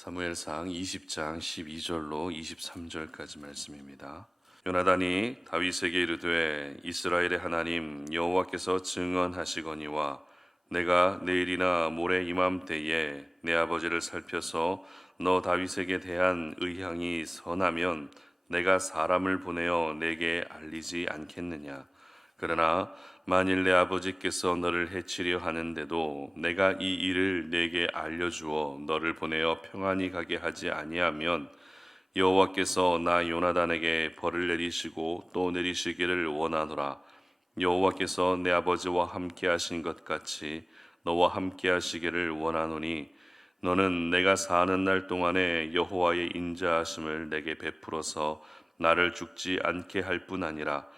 사무엘상 20장 12절로 23절까지 말씀입니다. 요나단이 다윗에게 이르되 이스라엘의 하나님 여호와께서 증언하시거니와 내가 내일이나 모레 이맘때에 내 아버지를 살펴서 너 다윗에게 대한 의향이 선하면 내가 사람을 보내어 내게 알리지 않겠느냐. 그러나 만일 내 아버지께서 너를 해치려 하는데도 내가 이 일을 내게 알려주어 너를 보내어 평안히 가게 하지 아니하면 여호와께서 나 요나단에게 벌을 내리시고 또 내리시기를 원하노라. 여호와께서 내 아버지와 함께 하신 것 같이 너와 함께 하시기를 원하노니 너는 내가 사는 날 동안에 여호와의 인자하심을 내게 베풀어서 나를 죽지 않게 할 뿐 아니라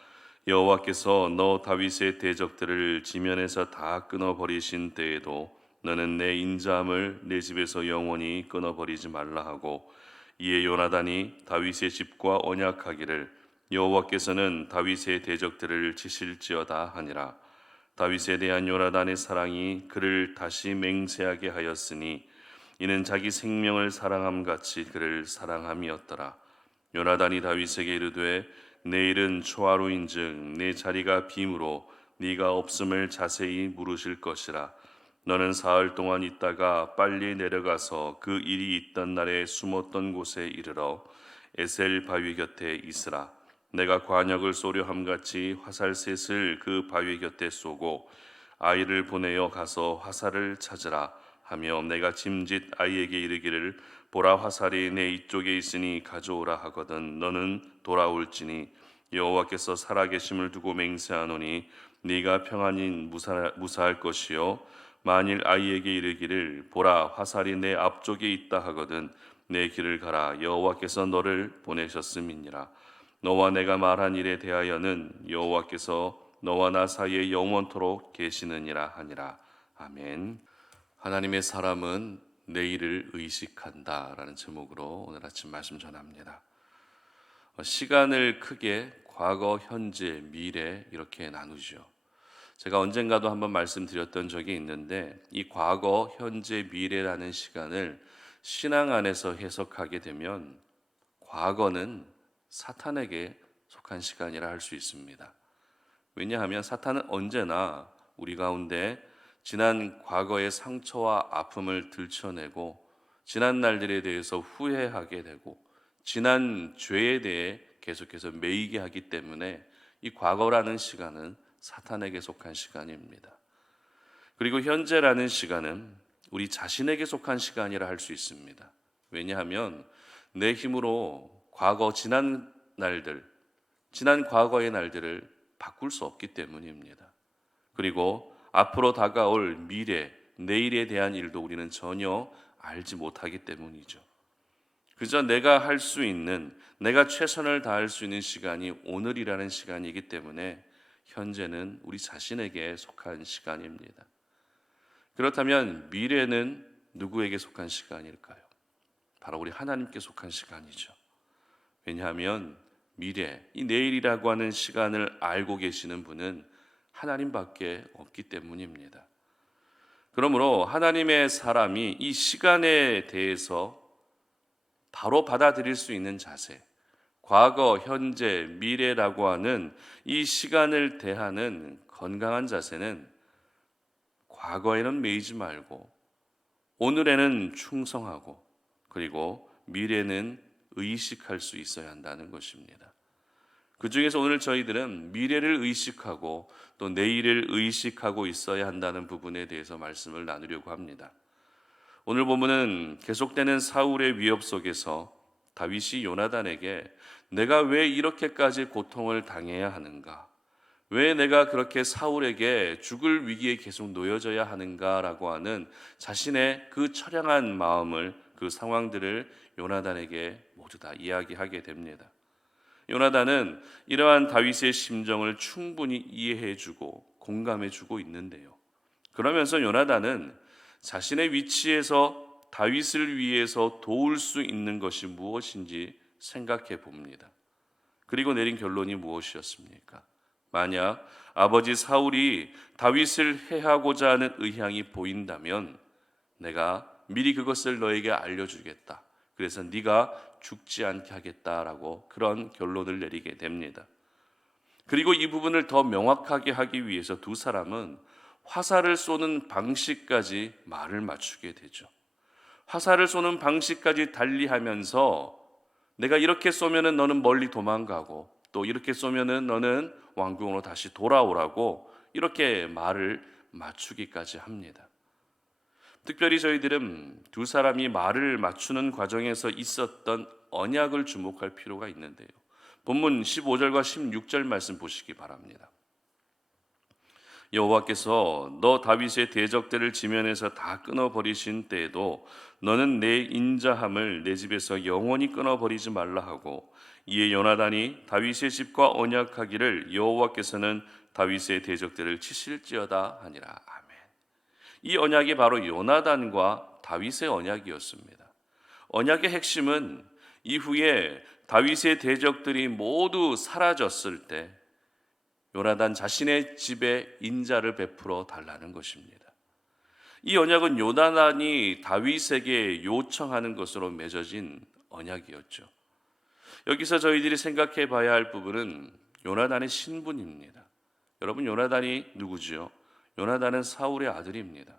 여호와께서 너 다윗의 대적들을 지면에서 다 끊어버리신 때에도 너는 내 인자함을 내 집에서 영원히 끊어버리지 말라 하고, 이에 요나단이 다윗의 집과 언약하기를 여호와께서는 다윗의 대적들을 치실지어다 하니라. 다윗에 대한 요나단의 사랑이 그를 다시 맹세하게 하였으니 이는 자기 생명을 사랑함 같이 그를 사랑함이었더라. 요나단이 다윗에게 이르되 내일은 초하루인즉 내 자리가 빔으로 네가 없음을 자세히 물으실 것이라. 너는 사흘 동안 있다가 빨리 내려가서 그 일이 있던 날에 숨었던 곳에 이르러 에셀 바위 곁에 있으라. 내가 관역을 쏘려 함같이 화살셋을 그 바위 곁에 쏘고 아이를 보내어 가서 화살을 찾으라 하며 내가 짐짓 아이에게 이르기를 보라 화살이 내 이쪽에 있으니 가져오라 하거든 너는 돌아올지니 여호와께서 살아계심을 두고 맹세하노니 네가 평안히 무사할 것이요 만일 아이에게 이르기를 보라 화살이 내 앞쪽에 있다 하거든 내 길을 가라 여호와께서 너를 보내셨음이니라. 너와 내가 말한 일에 대하여는 여호와께서 너와 나 사이에 영원토록 계시느니라 하니라. 아멘. 하나님의 사람은 내일을 의식한다 라는 제목으로 오늘 아침 말씀 전합니다. 시간을 크게 과거, 현재, 미래 이렇게 나누죠. 제가 언젠가도 한번 말씀드렸던 적이 있는데 이 과거, 현재, 미래라는 시간을 신앙 안에서 해석하게 되면 과거는 사탄에게 속한 시간이라 할 수 있습니다. 왜냐하면 사탄은 언제나 우리 가운데 지난 과거의 상처와 아픔을 들춰내고 지난 날들에 대해서 후회하게 되고 지난 죄에 대해 계속해서 매이게 하기 때문에 이 과거라는 시간은 사탄에게 속한 시간입니다. 그리고 현재라는 시간은 우리 자신에게 속한 시간이라 할 수 있습니다. 왜냐하면 내 힘으로 과거 지난 날들, 지난 과거의 날들을 바꿀 수 없기 때문입니다. 그리고 앞으로 다가올 미래, 내일에 대한 일도 우리는 전혀 알지 못하기 때문이죠. 그저 내가 할 수 있는, 내가 최선을 다할 수 있는 시간이 오늘이라는 시간이기 때문에 현재는 우리 자신에게 속한 시간입니다. 그렇다면 미래는 누구에게 속한 시간일까요? 바로 우리 하나님께 속한 시간이죠. 왜냐하면 미래, 이 내일이라고 하는 시간을 알고 계시는 분은 하나님밖에 없기 때문입니다. 그러므로 하나님의 사람이 이 시간에 대해서 바로 받아들일 수 있는 자세, 과거, 현재, 미래라고 하는 이 시간을 대하는 건강한 자세는 과거에는 매이지 말고 오늘에는 충성하고 그리고 미래는 의식할 수 있어야 한다는 것입니다. 그 중에서 오늘 저희들은 미래를 의식하고 또 내일을 의식하고 있어야 한다는 부분에 대해서 말씀을 나누려고 합니다. 오늘 본문은 계속되는 사울의 위협 속에서 다윗이 요나단에게 내가 왜 이렇게까지 고통을 당해야 하는가? 왜 내가 그렇게 사울에게 죽을 위기에 계속 놓여져야 하는가라고 하는 자신의 그 처량한 마음을, 그 상황들을 요나단에게 모두 다 이야기하게 됩니다. 요나단은 이러한 다윗의 심정을 충분히 이해해주고 공감해주고 있는데요. 그러면서 요나단은 자신의 위치에서 다윗을 위해서 도울 수 있는 것이 무엇인지 생각해 봅니다. 그리고 내린 결론이 무엇이었습니까? 만약 아버지 사울이 다윗을 해하고자 하는 의향이 보인다면 내가 미리 그것을 너에게 알려주겠다. 그래서 네가 죽지 않게 하겠다라고 그런 결론을 내리게 됩니다. 그리고 이 부분을 더 명확하게 하기 위해서 두 사람은 화살을 쏘는 방식까지 말을 맞추게 되죠. 화살을 쏘는 방식까지 달리하면서 내가 이렇게 쏘면은 너는 멀리 도망가고 또 이렇게 쏘면은 너는 왕궁으로 다시 돌아오라고 이렇게 말을 맞추기까지 합니다. 특별히 저희들은 두 사람이 말을 맞추는 과정에서 있었던 언약을 주목할 필요가 있는데요. 본문 15절과 16절 말씀 보시기 바랍니다. 여호와께서 너 다윗의 대적들을 지면에서 다 끊어버리신 때에도 너는 내 인자함을 내 집에서 영원히 끊어버리지 말라 하고, 이에 요나단이 다윗의 집과 언약하기를 여호와께서는 다윗의 대적들을 치실지어다 하니라. 아멘. 이 언약이 바로 요나단과 다윗의 언약이었습니다. 언약의 핵심은 이후에 다윗의 대적들이 모두 사라졌을 때 요나단 자신의 집에 인자를 베풀어 달라는 것입니다. 이 언약은 요나단이 다윗에게 요청하는 것으로 맺어진 언약이었죠. 여기서 저희들이 생각해 봐야 할 부분은 요나단의 신분입니다. 여러분, 요나단이 누구지요? 요나단은 사울의 아들입니다.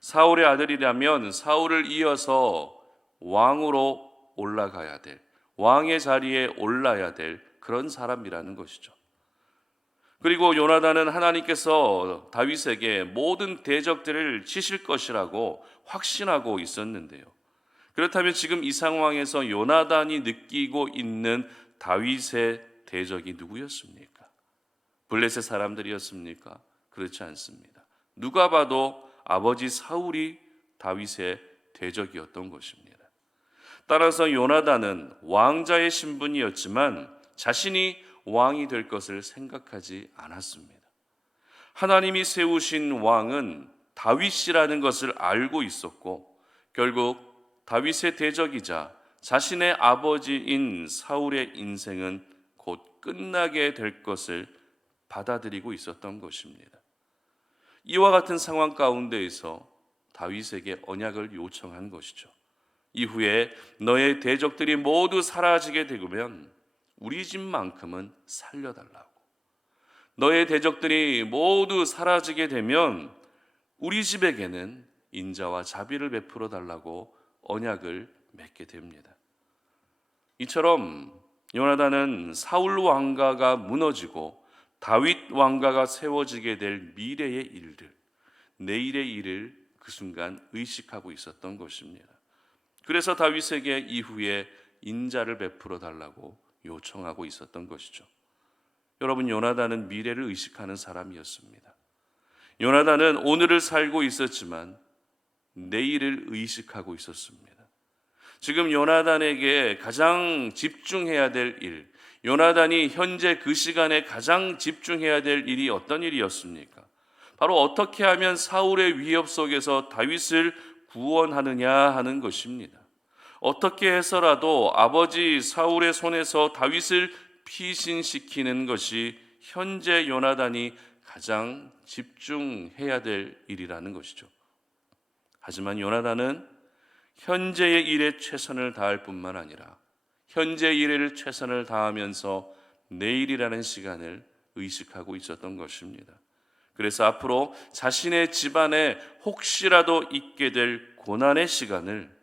사울의 아들이라면 사울을 이어서 왕으로 올라가야 될, 왕의 자리에 올라야 될 그런 사람이라는 것이죠. 그리고 요나단은 하나님께서 다윗에게 모든 대적들을 치실 것이라고 확신하고 있었는데요. 그렇다면 지금 이 상황에서 요나단이 느끼고 있는 다윗의 대적이 누구였습니까? 블레셋 사람들이었습니까? 그렇지 않습니다. 누가 봐도 아버지 사울이 다윗의 대적이었던 것입니다. 따라서 요나단은 왕자의 신분이었지만 자신이 왕이 될 것을 생각하지 않았습니다. 하나님이 세우신 왕은 다윗이라는 것을 알고 있었고, 결국 다윗의 대적이자 자신의 아버지인 사울의 인생은 곧 끝나게 될 것을 받아들이고 있었던 것입니다. 이와 같은 상황 가운데에서 다윗에게 언약을 요청한 것이죠. 이후에 너의 대적들이 모두 사라지게 되면 우리 집만큼은 살려달라고. 너의 대적들이 모두 사라지게 되면 우리 집에게는 인자와 자비를 베풀어 달라고 언약을 맺게 됩니다. 이처럼 요나단은 사울 왕가가 무너지고 다윗 왕가가 세워지게 될 미래의 일들, 내일의 일을 그 순간 의식하고 있었던 것입니다. 그래서 다윗에게 이후에 인자를 베풀어 달라고 요청하고 있었던 것이죠. 여러분, 요나단은 미래를 의식하는 사람이었습니다. 요나단은 오늘을 살고 있었지만 내일을 의식하고 있었습니다. 지금 요나단에게 가장 집중해야 될 일, 요나단이 현재 그 시간에 가장 집중해야 될 일이 어떤 일이었습니까? 바로 어떻게 하면 사울의 위협 속에서 다윗을 구원하느냐 하는 것입니다. 어떻게 해서라도 아버지 사울의 손에서 다윗을 피신시키는 것이 현재 요나단이 가장 집중해야 될 일이라는 것이죠. 하지만 요나단은 현재의 일에 최선을 다할 뿐만 아니라 현재 일에 최선을 다하면서 내일이라는 시간을 의식하고 있었던 것입니다. 그래서 앞으로 자신의 집안에 혹시라도 있게 될 고난의 시간을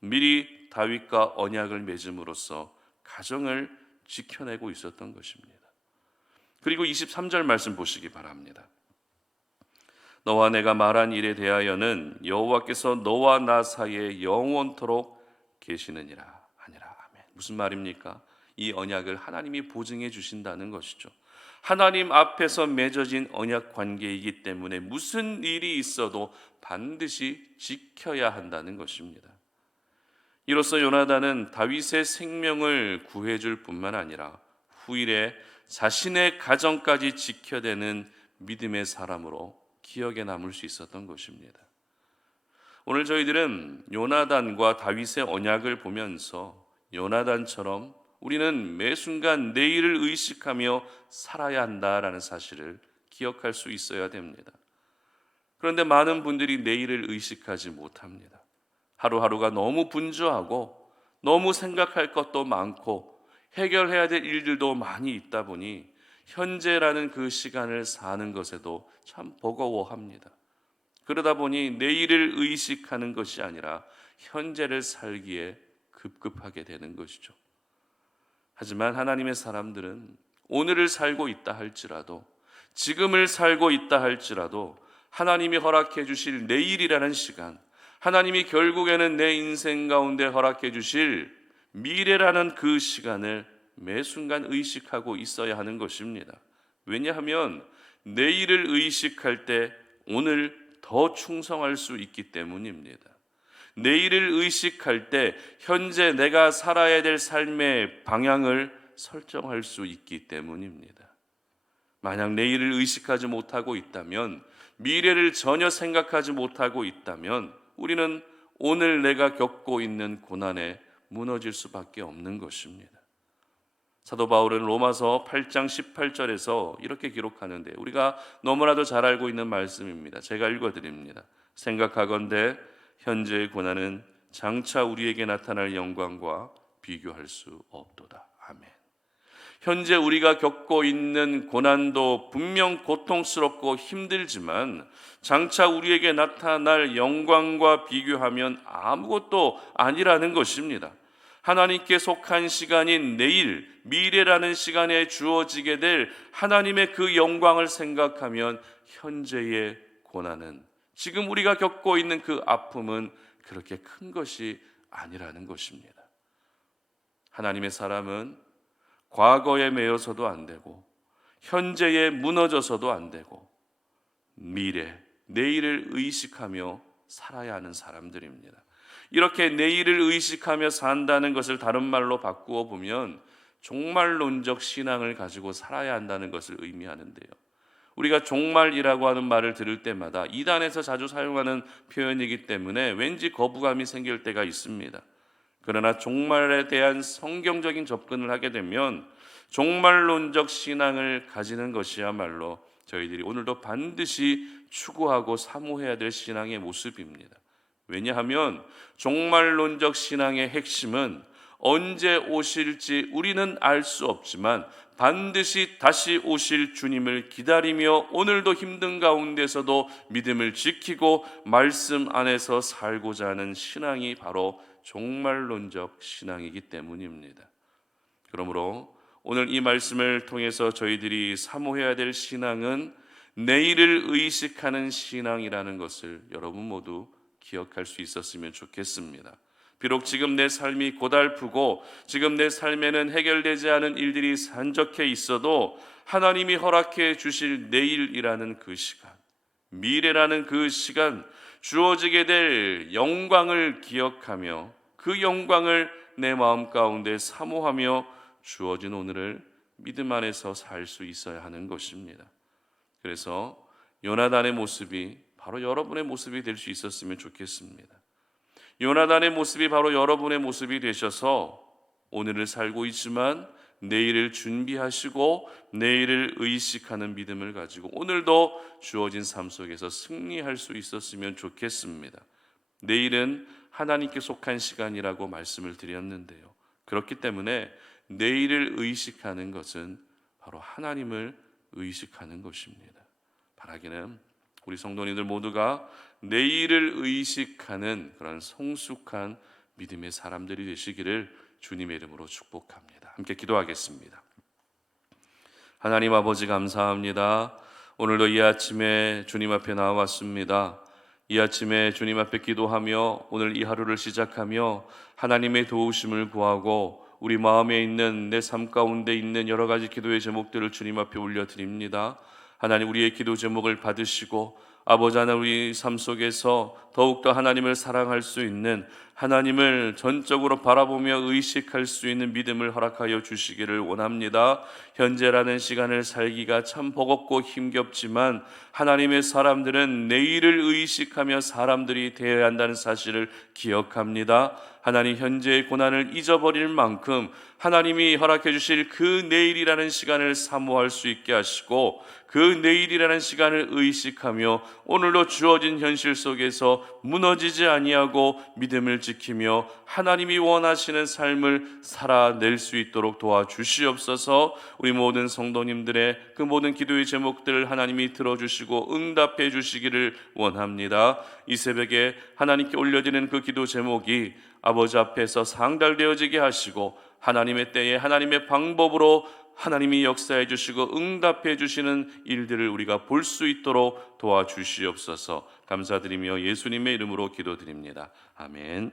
미리 다윗과 언약을 맺음으로써 가정을 지켜내고 있었던 것입니다. 그리고 23절 말씀 보시기 바랍니다. 너와 내가 말한 일에 대하여는 여호와께서 너와 나 사이에 영원토록 계시느니라 하니라. 아멘. 무슨 말입니까? 이 언약을 하나님이 보증해 주신다는 것이죠. 하나님 앞에서 맺어진 언약 관계이기 때문에 무슨 일이 있어도 반드시 지켜야 한다는 것입니다. 이로써 요나단은 다윗의 생명을 구해줄 뿐만 아니라 후일에 자신의 가정까지 지켜내는 믿음의 사람으로 기억에 남을 수 있었던 것입니다. 오늘 저희들은 요나단과 다윗의 언약을 보면서 요나단처럼 우리는 매 순간 내일을 의식하며 살아야 한다라는 사실을 기억할 수 있어야 됩니다. 그런데 많은 분들이 내일을 의식하지 못합니다. 하루하루가 너무 분주하고 너무 생각할 것도 많고 해결해야 될 일들도 많이 있다 보니 현재라는 그 시간을 사는 것에도 참 버거워합니다. 그러다 보니 내일을 의식하는 것이 아니라 현재를 살기에 급급하게 되는 것이죠. 하지만 하나님의 사람들은 오늘을 살고 있다 할지라도, 지금을 살고 있다 할지라도 하나님이 허락해 주실 내일이라는 시간, 하나님이 결국에는 내 인생 가운데 허락해 주실 미래라는 그 시간을 매 순간 의식하고 있어야 하는 것입니다. 왜냐하면 내일을 의식할 때 오늘 더 충성할 수 있기 때문입니다. 내일을 의식할 때 현재 내가 살아야 될 삶의 방향을 설정할 수 있기 때문입니다. 만약 내일을 의식하지 못하고 있다면, 미래를 전혀 생각하지 못하고 있다면 우리는 오늘 내가 겪고 있는 고난에 무너질 수밖에 없는 것입니다. 사도 바울은 로마서 8장 18절에서 이렇게 기록하는데, 우리가 너무나도 잘 알고 있는 말씀입니다. 제가 읽어드립니다. 생각하건대 현재의 고난은 장차 우리에게 나타날 영광과 비교할 수 없도다. 아멘. 현재 우리가 겪고 있는 고난도 분명 고통스럽고 힘들지만 장차 우리에게 나타날 영광과 비교하면 아무것도 아니라는 것입니다. 하나님께 속한 시간인 내일, 미래라는 시간에 주어지게 될 하나님의 그 영광을 생각하면 현재의 고난은, 지금 우리가 겪고 있는 그 아픔은 그렇게 큰 것이 아니라는 것입니다. 하나님의 사람은 과거에 매여서도 안 되고 현재에 무너져서도 안 되고 미래, 내일을 의식하며 살아야 하는 사람들입니다. 이렇게 내일을 의식하며 산다는 것을 다른 말로 바꾸어 보면 종말론적 신앙을 가지고 살아야 한다는 것을 의미하는데요. 우리가 종말이라고 하는 말을 들을 때마다 이단에서 자주 사용하는 표현이기 때문에 왠지 거부감이 생길 때가 있습니다. 그러나 종말에 대한 성경적인 접근을 하게 되면 종말론적 신앙을 가지는 것이야말로 저희들이 오늘도 반드시 추구하고 사모해야 될 신앙의 모습입니다. 왜냐하면 종말론적 신앙의 핵심은 언제 오실지 우리는 알 수 없지만 반드시 다시 오실 주님을 기다리며 오늘도 힘든 가운데서도 믿음을 지키고 말씀 안에서 살고자 하는 신앙이 바로 종말론적 신앙이기 때문입니다. 그러므로 오늘 이 말씀을 통해서 저희들이 사모해야 될 신앙은 내일을 의식하는 신앙이라는 것을 여러분 모두 기억할 수 있었으면 좋겠습니다. 비록 지금 내 삶이 고달프고 지금 내 삶에는 해결되지 않은 일들이 산적해 있어도 하나님이 허락해 주실 내일이라는 그 시간, 미래라는 그 시간, 주어지게 될 영광을 기억하며 그 영광을 내 마음 가운데 사모하며 주어진 오늘을 믿음 안에서 살 수 있어야 하는 것입니다. 그래서 요나단의 모습이 바로 여러분의 모습이 될 수 있었으면 좋겠습니다. 요나단의 모습이 바로 여러분의 모습이 되셔서 오늘을 살고 있지만 내일을 준비하시고 내일을 의식하는 믿음을 가지고 오늘도 주어진 삶 속에서 승리할 수 있었으면 좋겠습니다. 내일은 하나님께 속한 시간이라고 말씀을 드렸는데요. 그렇기 때문에 내일을 의식하는 것은 바로 하나님을 의식하는 것입니다. 바라기는 우리 성도님들 모두가 내일을 의식하는 그런 성숙한 믿음의 사람들이 되시기를 주님의 이름으로 축복합니다. 함께 기도하겠습니다. 하나님 아버지 감사합니다. 오늘도 이 아침에 주님 앞에 나왔습니다. 이 아침에 주님 앞에 기도하며 오늘 이 하루를 시작하며 하나님의 도우심을 구하고 우리 마음에 있는 내 삶 가운데 있는 여러 가지 기도의 제목들을 주님 앞에 올려드립니다. 하나님, 우리의 기도 제목을 받으시고 아버지 하나님, 우리 삶 속에서 더욱더 하나님을 사랑할 수 있는, 하나님을 전적으로 바라보며 의식할 수 있는 믿음을 허락하여 주시기를 원합니다. 현재라는 시간을 살기가 참 버겁고 힘겹지만 하나님의 사람들은 내일을 의식하며 사람들이 되어야 한다는 사실을 기억합니다. 하나님 현재의 고난을 잊어버릴 만큼 하나님이 허락해 주실 그 내일이라는 시간을 사모할 수 있게 하시고, 그 내일이라는 시간을 의식하며 오늘로 주어진 현실 속에서 무너지지 아니하고 믿음을 지키며 하나님이 원하시는 삶을 살아낼 수 있도록 도와주시옵소서. 우리 모든 성도님들의 그 모든 기도의 제목들을 하나님이 들어주시고 응답해 주시기를 원합니다. 이 새벽에 하나님께 올려드리는 그 기도 제목이 아버지 앞에서 상달되어지게 하시고, 하나님의 때에 하나님의 방법으로 하나님이 역사해 주시고 응답해 주시는 일들을 우리가 볼 수 있도록 도와주시옵소서. 감사드리며 예수님의 이름으로 기도드립니다. 아멘.